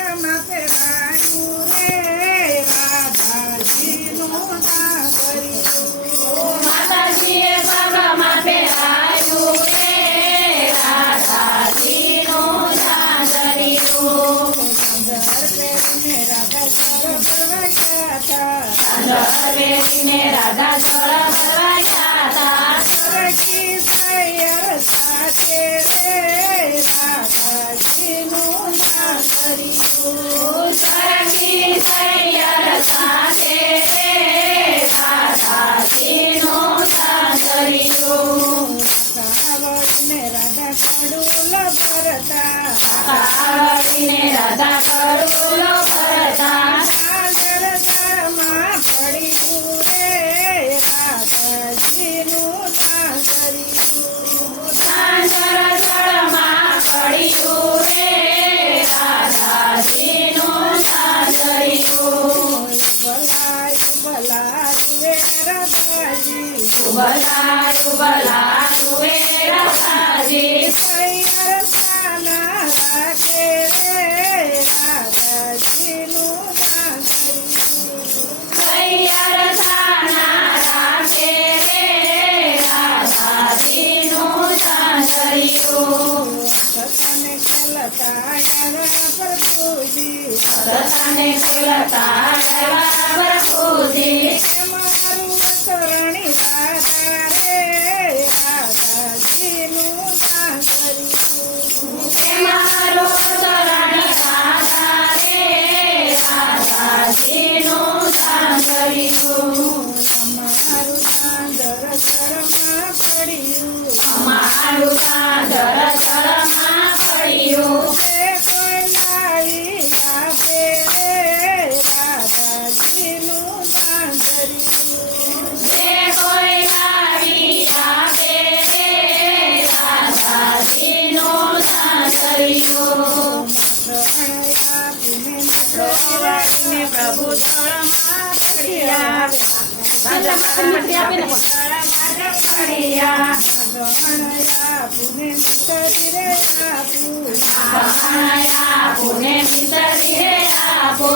પગમાં પહેરાયું રે રાધાજીનું સાંભળ્યું. માતાજીએ પગમાં પહેરાયું રે રાધાજીનું સાંજળિયું. સાંજર વેરીને રાધા જળ ભરવા ગયા હતા. સરકી સૈયર સાથે રે રાધાજીનું સાંજળિયું. સરકી સૈયર સાથે રે રાધાજીનું સાંજળિયું. આવડીને રાધા કડુલ ભરતા. આવડીને રાધા કડુલો ભરતા. સાંજર જળમાં પડ્યું રે રાધાજીનું સાંજળિયું. સાંજર જળમાં પડ્યું રે રાધાજીનું સાંજળિયું. ભલાયું ભલાયું રે રાધાજી. ભલાયું ભલાયું રે રાધાજી. સૈયર સાના રાખે રે રાધાજીનું સાંજળિયું. સૈયર સાના રાખે રે રાધાજીનું સાંજળિયું. સતને ખેલતા આવ્યા પ્રભુજી. સતાને ખેલતા આવ્યા પ્રભુજી. મારું શરણી રાધા રે રાધાજીનું સાંજળિયું. મારો ચરણ રાધા રે રાધાજીનું સાંજળિયું. અમારું સાંજર શરમાં પડ્યું. અમારું સાંજર જળમાં પડ્યું. જે કોઈ લાવી આપે રે રાધાજીનું સાંજળિયું. જે કોઈ લાવી આપે રે રાધાજીનું સાંજળિયું. ને પ્રભુ જળમાં પડ્યા. પડ્યા. પુને શરીરે આપું. ભણાયા પુને ભીતરી રે આપો.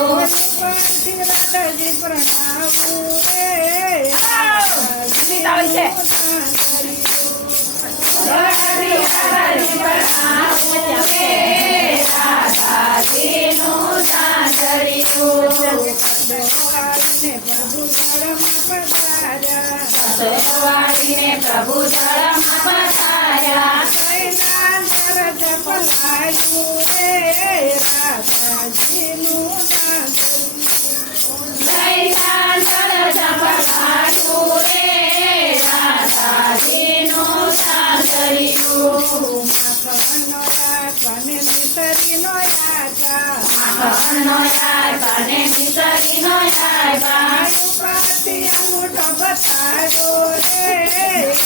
પરથી રાધાજી પ્રણાવું રે રાધાજીનું સાંજળિયું. પ્રભુ ધર્મ પધાર્યા. સતવાડીને પ્રભુ જળમાં પધાર્યા. જરજ પલાયું રે રાધાજીનું સાંજળિયું. લઈતા જળ જપલાયું રે રાધાજીનું સાંજળિયું. માખણનો રાખવાને મિસરીનો યાચા. માખણનો યારબાને મિસરીનો યારબા. ઉપરથી અંગૂઠો બતાવ્યો રે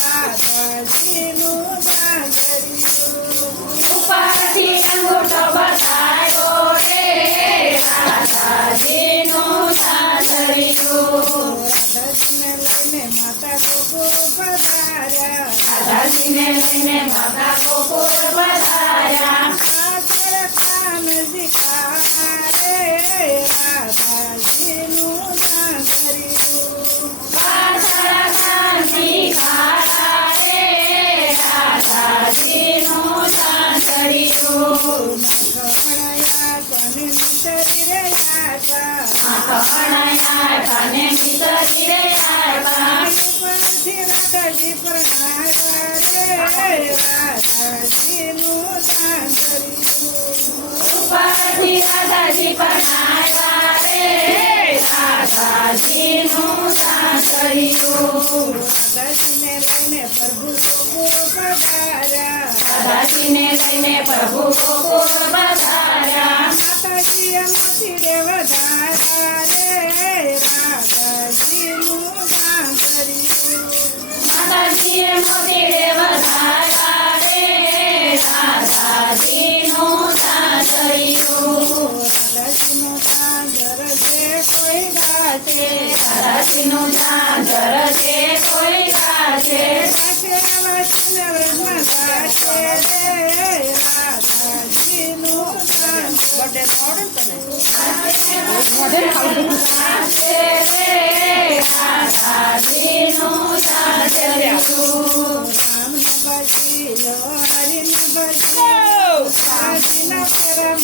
રાધાજીનું સાંજળિયું. ઉપરથી અંગૂઠો બતાવ્યો રે રાધાજીનું સાંજળિયું. રાધાજીને લઈને માતા ગોકુળ પધાર્યા. રાધાજીને લઈને માતા ગોકુળ પધાર્યા. સાસર કાનજી કાળા રે રાધાજીનું સાંજળિયું. પાછળ કાંજી કાળા રે રાધાજીનું સાંજળિયું. ઘણયા કોને મિસરી રે યાચા. ભણાયાને મિસરી રે યારબા. ઉપરથી રાધાજી પ્રણાવ્યા રે રાધાજીનું સાંજળિયું. ઉપરથી રાધાજી ભણાયા રે રાધાજીનું સાંજળિયું. રાધાજીને લઈને પ્રભુ ગોકુળ પધાર્યા. રાધાજીને લઈને પ્રભુ ગોકુળ પધાર્યા. માતાજીએ મોતી રે વધાર્યા રે રાધાજીનું સાંજળિયું. માતાજીએ મોતી રે વધાર્યા રે રાધાજીનું સાંજળિયું. રાધાજીનો સાંજર જે કોઈ ગાશે. રાધાજીનું સાંજર જે કોઈ ગાશે. ગાશે વાંચીને વ્રજમાં ગાશે રે રાધાજી બર્થડે તો આવડે ને તને મોઢે ખાવું સાચે રે રાધાજીનું સાચરિયું રામને ભજી લો હરિને ભજી લો સાચીના ફેરા